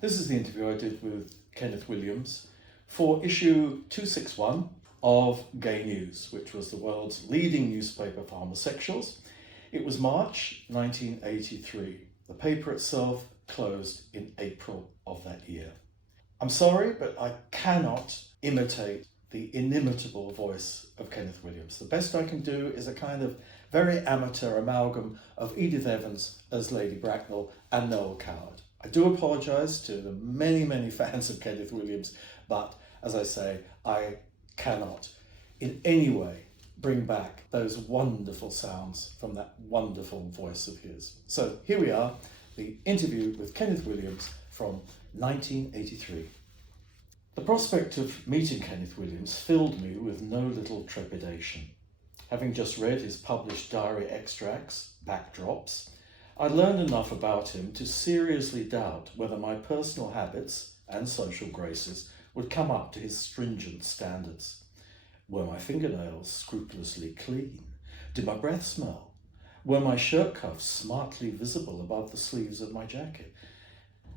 This is the interview I did with Kenneth Williams for issue 261 of Gay News, which was the world's leading newspaper for homosexuals. It was March 1983. The paper itself closed in April of that year. I'm sorry, but I cannot imitate the inimitable voice of Kenneth Williams. The best I can do is a kind of very amateur amalgam of Edith Evans as Lady Bracknell and Noel Coward. I do apologise to the many fans of Kenneth Williams, but as I say, I cannot in any way bring back those wonderful sounds from that wonderful voice of his. So here we are, the interview with Kenneth Williams from 1983. The prospect of meeting Kenneth Williams filled me with no little trepidation. Having just read his published diary extracts, backdrops, I learned enough about him to seriously doubt whether my personal habits and social graces would come up to his stringent standards. Were my fingernails scrupulously clean? Did my breath smell? Were my shirt cuffs smartly visible above the sleeves of my jacket?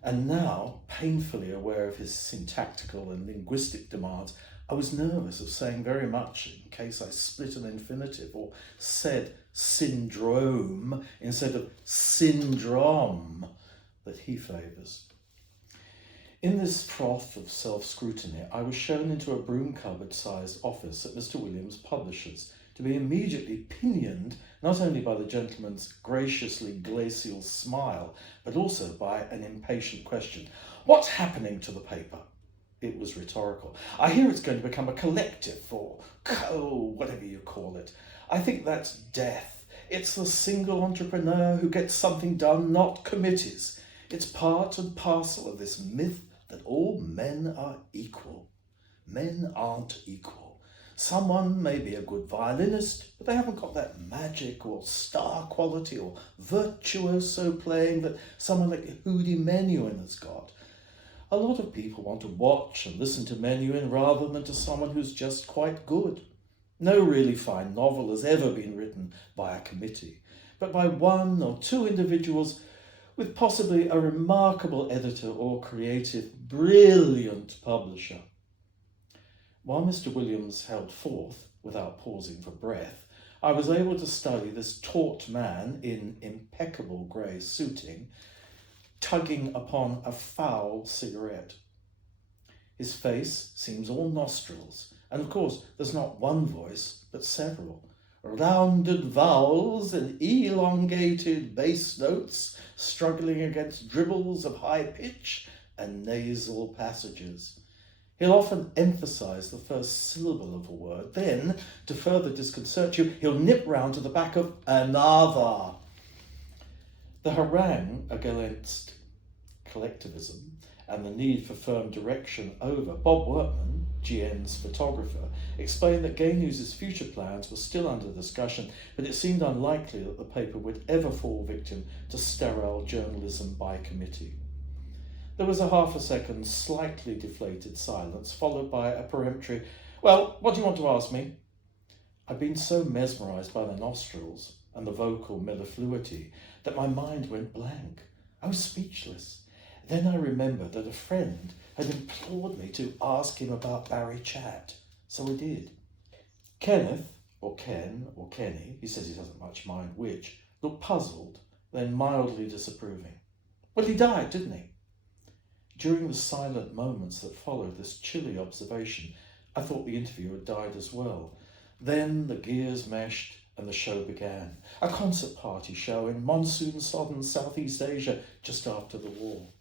And now, painfully aware of his syntactical and linguistic demands, I was nervous of saying very much in case I split an infinitive or said syndrome instead of syndrome that he favours. In this froth of self-scrutiny, I was shown into a broom cupboard-sized office at Mr. Williams' publishers to be immediately pinioned not only by the gentleman's graciously glacial smile, but also by an impatient question. "What's happening to the paper?" It was rhetorical. "I hear it's going to become a collective or whatever you call it. I think that's death. It's the single entrepreneur who gets something done, not committees. It's part and parcel of this myth that all men are equal. Men aren't equal. Someone may be a good violinist, but they haven't got that magic or star quality or virtuoso playing that someone like Hootie Menuhin has got. A lot of people want to watch and listen to Menuhin rather than to someone who's just quite good. No really fine novel has ever been written by a committee, but by one or two individuals with possibly a remarkable editor or creative, brilliant publisher." While Mr. Williams held forth, without pausing for breath, I was able to study this taut man in impeccable grey suiting, tugging upon a foul cigarette. His face seems all nostrils, and of course there's not one voice, but several. Rounded vowels and elongated bass notes struggling against dribbles of high pitch and nasal passages. He'll often emphasise the first syllable of a word, then, to further disconcert you, he'll nip round to the back of another. The harangue against collectivism and the need for firm direction over, Bob Workman, GN's photographer, explained that Gay News' future plans were still under discussion, but it seemed unlikely that the paper would ever fall victim to sterile journalism by committee. There was a half a second slightly deflated silence, followed by a peremptory, "Well, what do you want to ask me?" I'd been so mesmerised by the nostrils and the vocal mellifluity that my mind went blank. I was speechless. Then I remembered that a friend had implored me to ask him about Barry Chatt, so I did. Kenneth, or Ken, or Kenny, he says he doesn't much mind which, looked puzzled, then mildly disapproving. "Well, he died, didn't he?" During the silent moments that followed this chilly observation, I thought the interview had died as well. Then the gears meshed and the show began. A concert party show in monsoon-sodden Southeast Asia just after the war.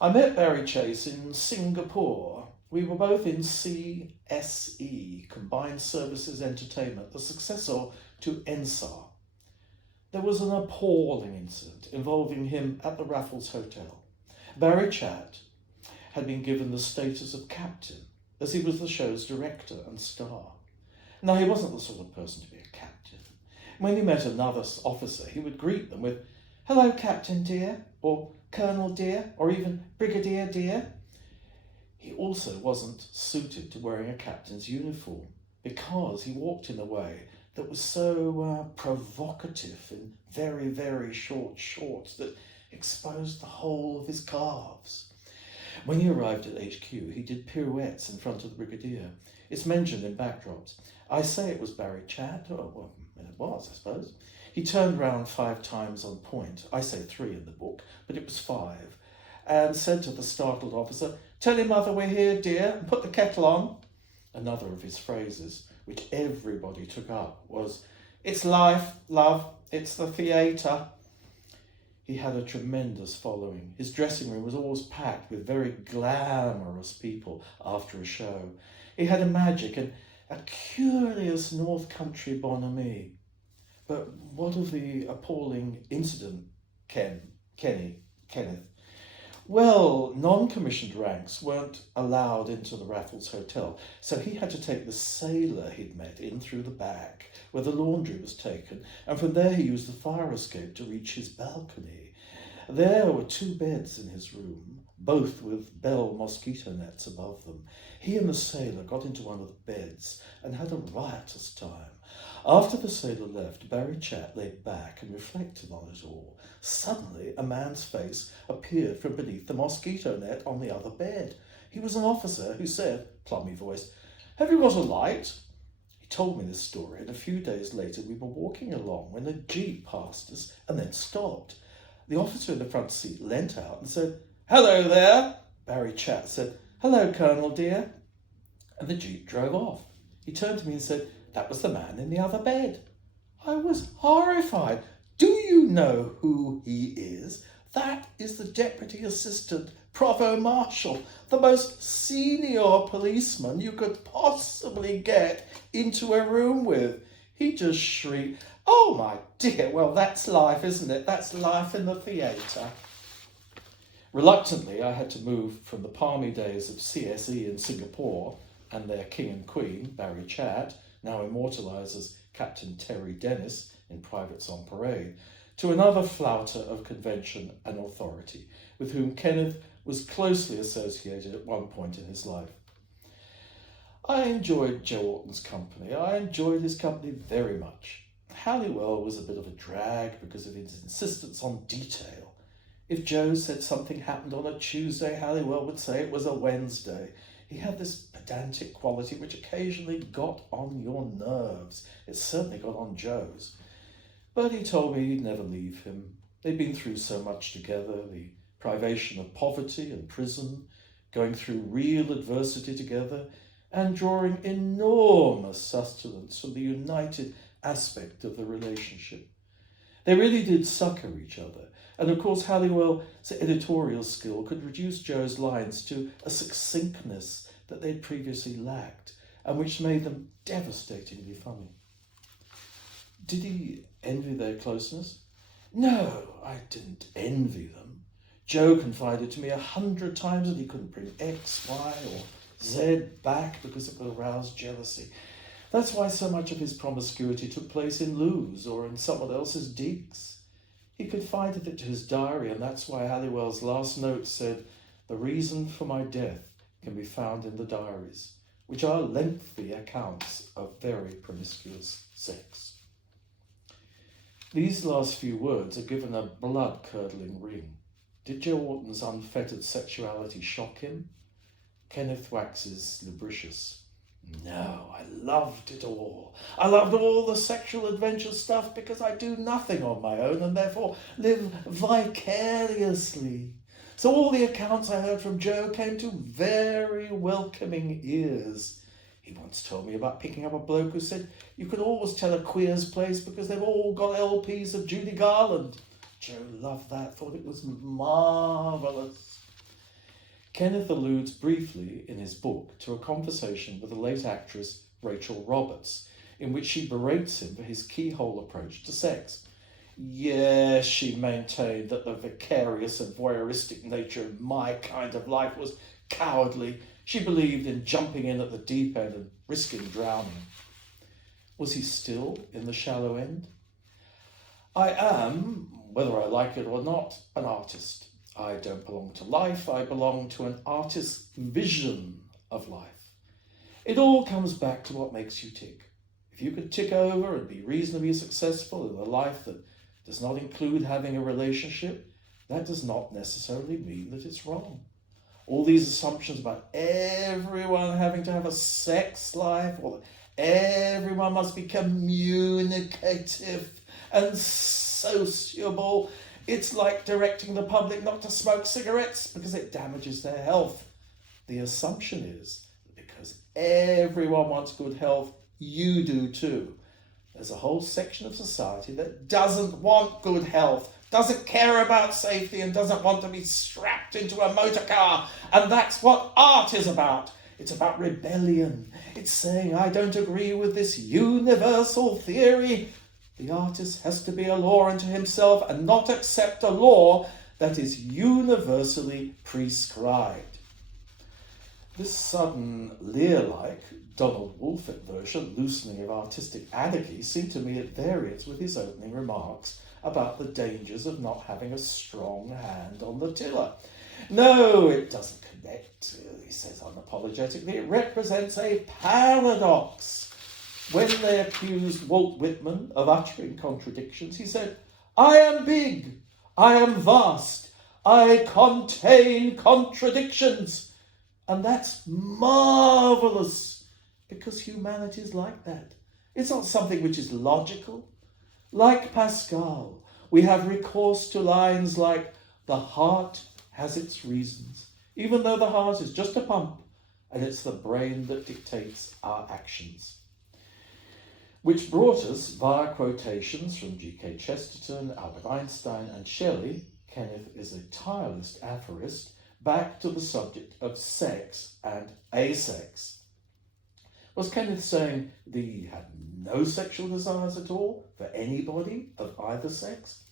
I met Barry Chase in Singapore. We were both in CSE, Combined Services Entertainment, the successor to NSAR. There was an appalling incident involving him at the Raffles Hotel. Barry Chatt had been given the status of captain, as he was the show's director and star. Now, he wasn't the sort of person to be a captain. When he met another officer, he would greet them with, "Hello, Captain dear," or "Colonel dear," or even "Brigadier dear." He also wasn't suited to wearing a captain's uniform because he walked in a way that was so provocative in very, very short shorts that exposed the whole of his calves. When he arrived at HQ, he did pirouettes in front of the Brigadier. It's mentioned in backdrops. I say it was Barry Chadd. Oh, well, it was, I suppose. He turned round 5 times on point. I say 3 in the book, but it was 5. And said to the startled officer, "Tell your mother we're here, dear, and put the kettle on." Another of his phrases, which everybody took up, was, "It's life, love, it's the theatre." He had a tremendous following. His dressing room was always packed with very glamorous people after a show. He had a magic and a curious North Country bonhomie. But what of the appalling incident, Kenneth? Well, non-commissioned ranks weren't allowed into the Raffles Hotel, so he had to take the sailor he'd met in through the back, where the laundry was taken, and from there he used the fire escape to reach his balcony. There were 2 beds in his room, both with bell mosquito nets above them. He and the sailor got into one of the beds and had a riotous time. After the sailor left, Barry Chadd lay back and reflected on it all. Suddenly, a man's face appeared from beneath the mosquito net on the other bed. He was an officer who said, plummy voice, "Have you got a light?" He told me this story, and a few days later we were walking along when a jeep passed us and then stopped. The officer in the front seat leant out and said, "Hello there." Barry Chadd said, "Hello, Colonel dear." And the jeep drove off. He turned to me and said, "That was the man in the other bed." I was horrified. Do you know who he is? That is the Deputy Assistant Provost Marshal, the most senior policeman you could possibly get into a room with. He just shrieked, "Oh my dear, well that's life, isn't it? That's life in the theatre." Reluctantly, I had to move from the palmy days of CSE in Singapore and their king and queen, Barry Chadd, now immortalised as Captain Terry Dennis in Privates on Parade, to another flouter of convention and authority, with whom Kenneth was closely associated at one point in his life. I enjoyed Joe Orton's company. I enjoyed his company very much. Halliwell was a bit of a drag because of his insistence on detail. If Joe said something happened on a Tuesday, Halliwell would say it was a Wednesday. He had this pedantic quality which occasionally got on your nerves. It certainly got on Joe's. But he told me he'd never leave him. They'd been through so much together, the privation of poverty and prison, going through real adversity together, and drawing enormous sustenance from the united aspect of the relationship. They really did succour each other. And of course, Halliwell's editorial skill could reduce Joe's lines to a succinctness that they'd previously lacked, and which made them devastatingly funny. Did he envy their closeness? No, I didn't envy them. Joe confided to me 100 times that he couldn't bring X, Y, or Z back because it would arouse jealousy. That's why so much of his promiscuity took place in loos or in someone else's digs. He confided it to his diary, and that's why Halliwell's last note said, "The reason for my death can be found in the diaries," which are lengthy accounts of very promiscuous sex. These last few words are given a blood-curdling ring. Did Joe Orton's unfettered sexuality shock him? Kenneth waxes lubricious. No, I loved it all. I loved all the sexual adventure stuff because I do nothing on my own and therefore live vicariously. So all the accounts I heard from Joe came to very welcoming ears. He once told me about picking up a bloke who said you could always tell a queer's place because they've all got LPs of Judy Garland. Joe loved that, thought it was marvellous. Kenneth alludes briefly in his book to a conversation with the late actress Rachel Roberts, in which she berates him for his keyhole approach to sex. Yes, she maintained that the vicarious and voyeuristic nature of my kind of life was cowardly. She believed in jumping in at the deep end and risking drowning. Was he still in the shallow end? I am, whether I like it or not, an artist. I don't belong to life, I belong to an artist's vision of life. It all comes back to what makes you tick. If you could tick over and be reasonably successful in a life that does not include having a relationship, that does not necessarily mean that it's wrong. All these assumptions about everyone having to have a sex life, or everyone must be communicative and sociable. It's like directing the public not to smoke cigarettes because it damages their health. The assumption is that because everyone wants good health, you do too. There's a whole section of society that doesn't want good health, doesn't care about safety, and doesn't want to be strapped into a motor car. And that's what art is about. It's about rebellion. It's saying, I don't agree with this universal theory. The artist has to be a law unto himself and not accept a law that is universally prescribed. This sudden Lear-like, Donald Wolfett version, loosening of artistic anarchy, seemed to me at variance with his opening remarks about the dangers of not having a strong hand on the tiller. No, it doesn't connect, he says unapologetically. It represents a paradox. When they accused Walt Whitman of uttering contradictions, he said, I am big, I am vast, I contain contradictions. And that's marvellous, because humanity is like that. It's not something which is logical. Like Pascal, we have recourse to lines like, the heart has its reasons, even though the heart is just a pump, and it's the brain that dictates our actions. Which brought us, via quotations from G.K. Chesterton, Albert Einstein and Shelley, Kenneth is a tireless aphorist, back to the subject of sex and asex. Was Kenneth saying that he had no sexual desires at all for anybody of either sex?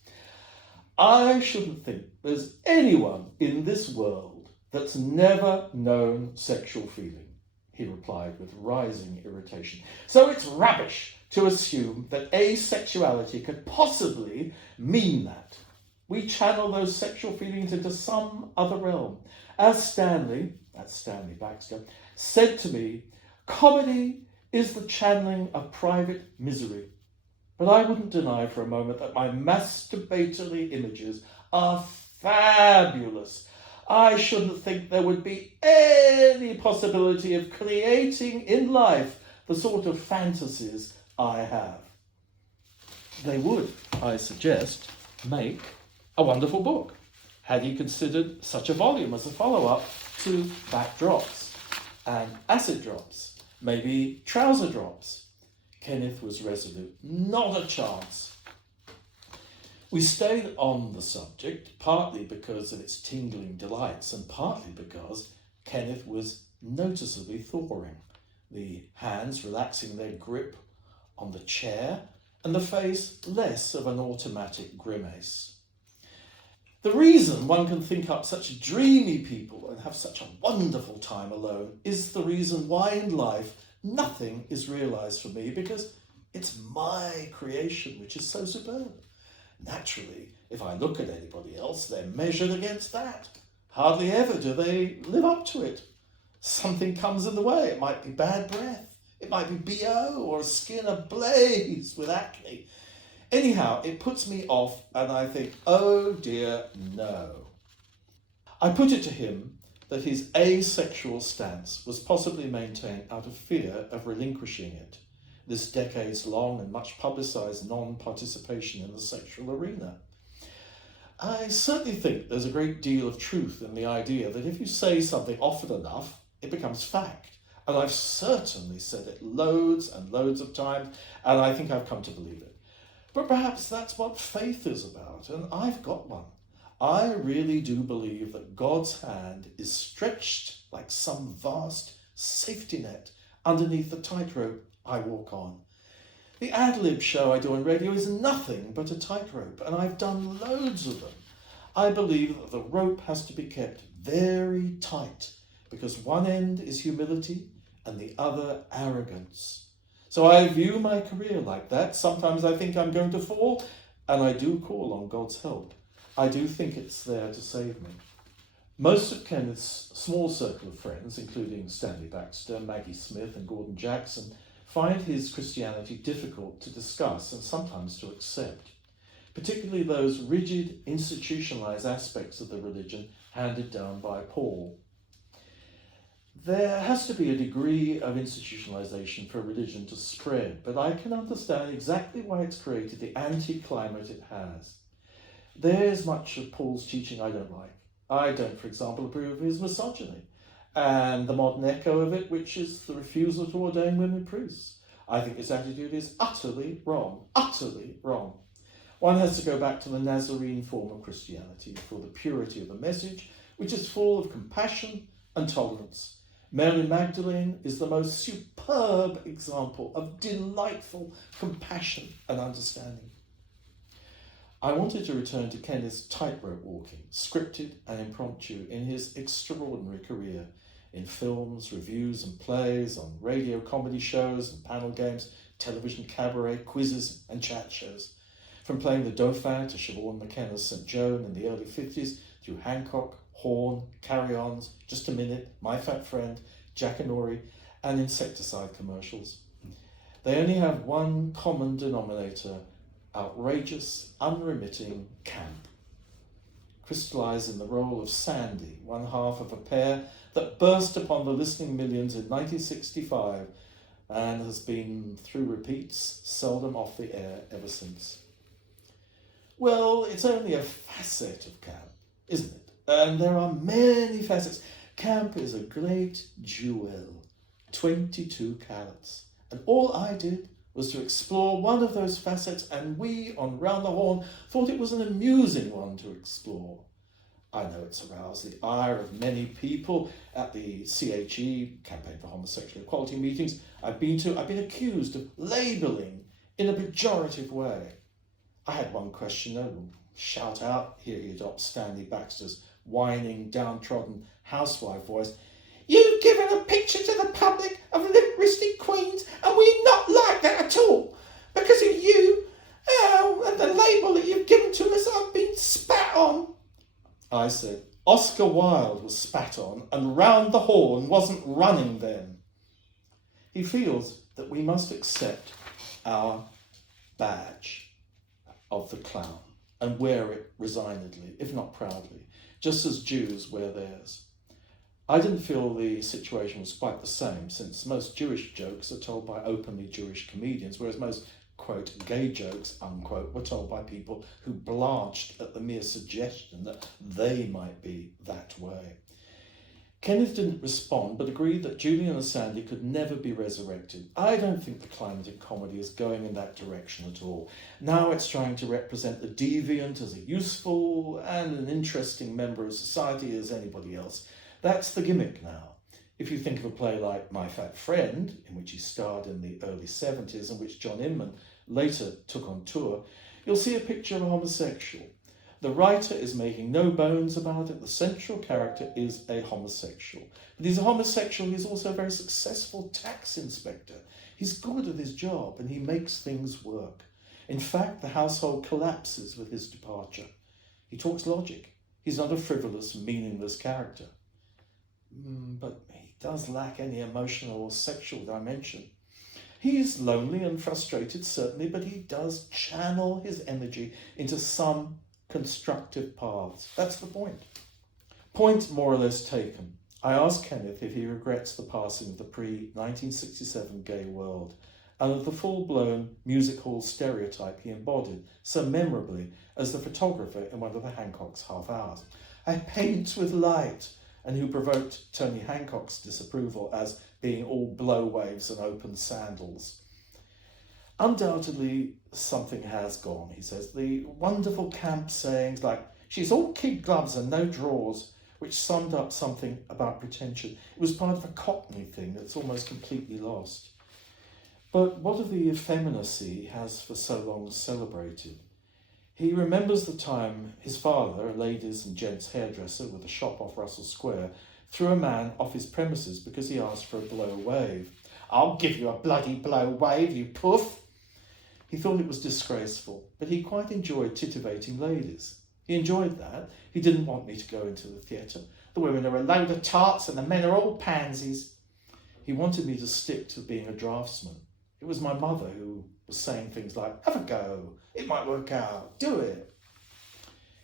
I shouldn't think there's anyone in this world that's never known sexual feeling, he replied with rising irritation. So it's rubbish to assume that asexuality could possibly mean that. We channel those sexual feelings into some other realm. As Stanley, that's Stanley Baxter, said to me, comedy is the channeling of private misery. But I wouldn't deny for a moment that my masturbatory images are fabulous. I shouldn't think there would be any possibility of creating in life the sort of fantasies I have. They would, I suggest, make a wonderful book, had he considered such a volume as a follow-up to Backdrops and Acid Drops, maybe Trouser Drops. Kenneth was resolute. Not a chance. We stayed on the subject, partly because of its tingling delights and partly because Kenneth was noticeably thawing, the hands relaxing their grip on the chair and the face less of an automatic grimace. The reason one can think up such dreamy people and have such a wonderful time alone is the reason why in life nothing is realised for me, because it's my creation which is so superb. Naturally, if I look at anybody else, they're measured against that. Hardly ever do they live up to it. Something comes in the way. It might be bad breath. It might be BO or skin ablaze with acne. Anyhow, it puts me off and I think, oh dear, no. I put it to him that his asexual stance was possibly maintained out of fear of relinquishing it, this decades-long and much publicised non-participation in the sexual arena. I certainly think there's a great deal of truth in the idea that if you say something often enough, it becomes fact. And I've certainly said it loads and loads of times, and I think I've come to believe it. But perhaps that's what faith is about, and I've got one. I really do believe that God's hand is stretched like some vast safety net underneath the tightrope I walk on. The ad-lib show I do on radio is nothing but a tightrope, and I've done loads of them. I believe that the rope has to be kept very tight, because one end is humility and the other arrogance. So I view my career like that. Sometimes I think I'm going to fall, and I do call on God's help. I do think it's there to save me. Most of Kenneth's small circle of friends, including Stanley Baxter, Maggie Smith and Gordon Jackson, find his Christianity difficult to discuss and sometimes to accept. particularly those rigid, institutionalized aspects of the religion handed down by Paul. There has to be a degree of institutionalization for religion to spread, but I can understand exactly why it's created the anti-climate it has. There's much of Paul's teaching I don't like. I don't, for example, approve of his misogyny, and the modern echo of it, which is the refusal to ordain women priests. I think his attitude is utterly wrong, utterly wrong. One has to go back to the Nazarene form of Christianity for the purity of the message, which is full of compassion and tolerance. Mary Magdalene is the most superb example of delightful compassion and understanding. I wanted to return to Kenneth's tightrope walking, scripted and impromptu, in his extraordinary career, in films, reviews and plays, on radio comedy shows and panel games, television cabaret, quizzes and chat shows. From playing the Dauphin to Siobhan McKenna's St. Joan in the early 50s, through Hancock, Horn, Carry-Ons, Just a Minute, My Fat Friend, Jackanory, and insecticide commercials. They only have one common denominator: outrageous, unremitting camp. Crystallised in the role of Sandy, one half of a pair that burst upon the listening millions in 1965 and has been, through repeats, seldom off the air ever since. Well, it's only a facet of camp, isn't it? And there are many facets. Camp is a great jewel, 22 carats. And all I did was to explore one of those facets, and we on Round the Horn thought it was an amusing one to explore. I know it's aroused the ire of many people at the CHE, Campaign for Homosexual Equality meetings I've been to. I've been accused of labelling in a pejorative way. I had one questioner shout out, here he adopts Stanley Baxter's whining, downtrodden housewife voice, "You've given a picture to the public of liberalistic queens, and we're not like that at all. Because of you and the label that you've given to us, I've been spat on." I said, Oscar Wilde was spat on, and Round the Horn wasn't running then. He feels that we must accept our badge of the clown and wear it resignedly, if not proudly, just as Jews wear theirs. I didn't feel the situation was quite the same, since most Jewish jokes are told by openly Jewish comedians, whereas most, quote, gay jokes, unquote, were told by people who blanched at the mere suggestion that they might be that way. Kenneth didn't respond, but agreed that Julian and Sandy could never be resurrected. I don't think the climate in comedy is going in that direction at all. Now it's trying to represent the deviant as a useful and an interesting member of society as anybody else. That's the gimmick now. If you think of a play like My Fat Friend, in which he starred in the early 70s and which John Inman later took on tour, you'll see a picture of a homosexual. The writer is making no bones about it. The central character is a homosexual. But he's a homosexual, he's also a very successful tax inspector. He's good at his job and he makes things work. In fact, the household collapses with his departure. He talks logic. He's not a frivolous, meaningless character. But he does lack any emotional or sexual dimension. He's lonely and frustrated, certainly, but he does channel his energy into some constructive paths. That's the point. Point more or less taken. I asked Kenneth if he regrets the passing of the pre-1967 gay world and of the full-blown music hall stereotype he embodied so memorably as the photographer in one of the Hancock's half hours. I paint with light, and who provoked Tony Hancock's disapproval as being all blow waves and open sandals. Undoubtedly, something has gone, he says. The wonderful camp sayings like, "She's all kid gloves and no drawers," which summed up something about pretension. It was part of a Cockney thing that's almost completely lost. But what of the effeminacy he has for so long celebrated? He remembers the time his father, a ladies' and gents' hairdresser with a shop off Russell Square, threw a man off his premises because he asked for a blow wave. "I'll give you a bloody blow wave, you poof." He thought it was disgraceful, but he quite enjoyed titivating ladies. He enjoyed that. He didn't want me to go into the theatre. "The women are a load of tarts and the men are all pansies." He wanted me to stick to being a draftsman. It was my mother who was saying things like, have a go, it might work out, do it.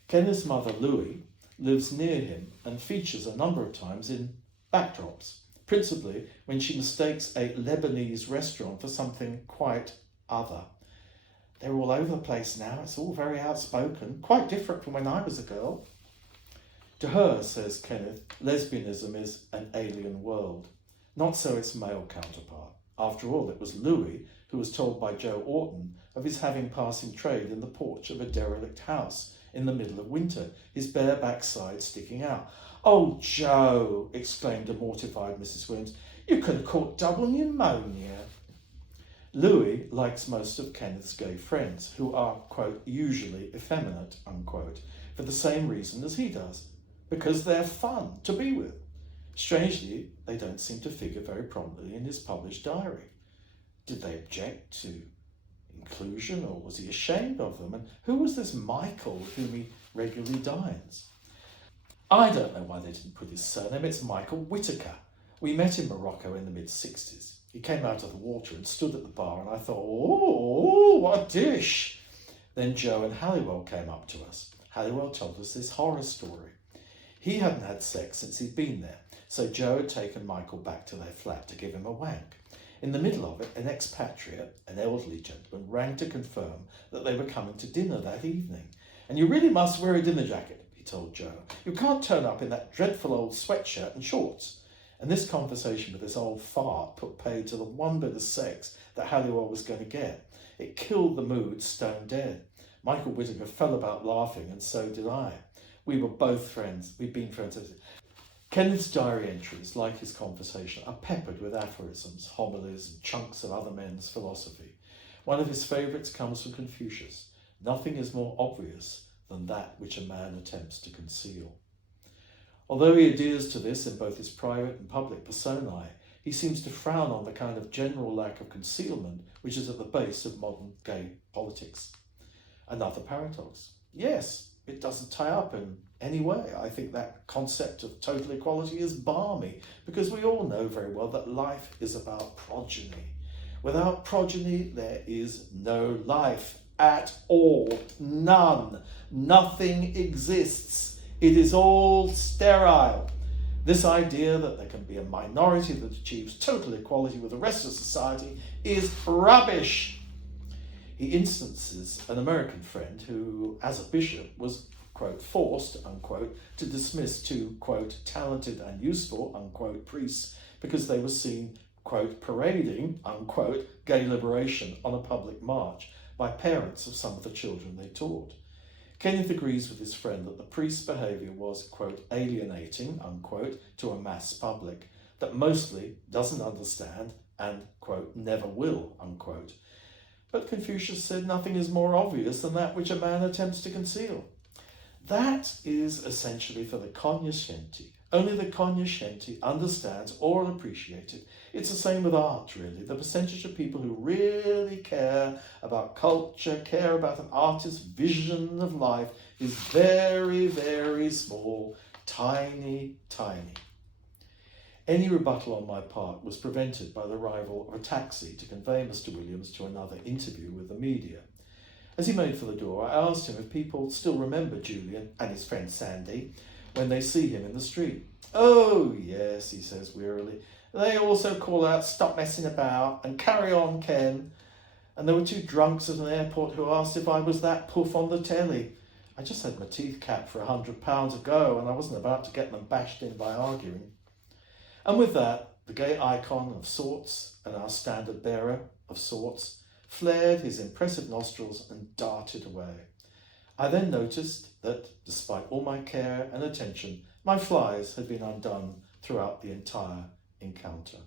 Kenneth's mother, Louie, lives near him and features a number of times in backdrops, principally when she mistakes a Lebanese restaurant for something quite other. They're all over the place now, it's all very outspoken, quite different from when I was a girl. To her, says Kenneth, lesbianism is an alien world. Not so its male counterpart. After all, it was Louis who was told by Joe Orton of his having passing trade in the porch of a derelict house in the middle of winter, his bare backside sticking out. "Oh, Joe," exclaimed a mortified Mrs. Williams, "you could have caught double pneumonia." Louis likes most of Kenneth's gay friends, who are, quote, usually effeminate, unquote, for the same reason as he does, because they're fun to be with. Strangely, they don't seem to figure very prominently in his published diary. Did they object to inclusion, or was he ashamed of them? And who was this Michael with whom he regularly dines? I don't know why they didn't put his surname. It's Michael Whitaker. We met in Morocco in the mid-60s. He came out of the water and stood at the bar, and I thought, oh, what a dish. Then Joe and Halliwell came up to us. Halliwell told us this horror story. He hadn't had sex since he'd been there, so Joe had taken Michael back to their flat to give him a wank. In the middle of it, an expatriate, an elderly gentleman, rang to confirm that they were coming to dinner that evening. "And you really must wear a dinner jacket," he told Joe. "You can't turn up in that dreadful old sweatshirt and shorts." And this conversation with this old fart put paid to the one bit of sex that Halliwell was going to get. It killed the mood stone dead. Michael Whitaker fell about laughing, and so did I. We were both friends. We'd been friends. Kenneth's diary entries, like his conversation, are peppered with aphorisms, homilies, and chunks of other men's philosophy. One of his favourites comes from Confucius. Nothing is more obvious than that which a man attempts to conceal. Although he adheres to this in both his private and public personae, he seems to frown on the kind of general lack of concealment which is at the base of modern gay politics. Another paradox. Yes, it doesn't tie up in any way. I think that concept of total equality is balmy, because we all know very well that life is about progeny. Without progeny, there is no life at all. None. Nothing exists. It is all sterile. This idea that there can be a minority that achieves total equality with the rest of society is rubbish. He instances an American friend who, as a bishop, was, quote, forced, unquote, to dismiss two, quote, talented and useful, unquote, priests because they were seen, quote, parading, unquote, gay liberation on a public march by parents of some of the children they taught. Kenneth agrees with his friend that the priest's behaviour was, quote, alienating, unquote, to a mass public that mostly doesn't understand and, quote, never will, unquote. But Confucius said nothing is more obvious than that which a man attempts to conceal. That is essentially for the cognoscenti. Only the cognoscenti understands or appreciates it. It's the same with art, really. The percentage of people who really care about culture, care about an artist's vision of life is very, very small, tiny, tiny. Any rebuttal on my part was prevented by the arrival of a taxi to convey Mr. Williams to another interview with the media. As he made for the door, I asked him if people still remember Julian and his friend Sandy when they see him in the street. "Oh, yes," he says wearily. "They also call out, 'Stop messing about,' and 'Carry on, Ken.' And there were two drunks at an airport who asked if I was that puff on the telly. I just had my teeth capped for £100 ago, and I wasn't about to get them bashed in by arguing." And with that, the gay icon of sorts and our standard bearer of sorts flared his impressive nostrils and darted away. I then noticed that, despite all my care and attention, my flies had been undone throughout the entire encounter.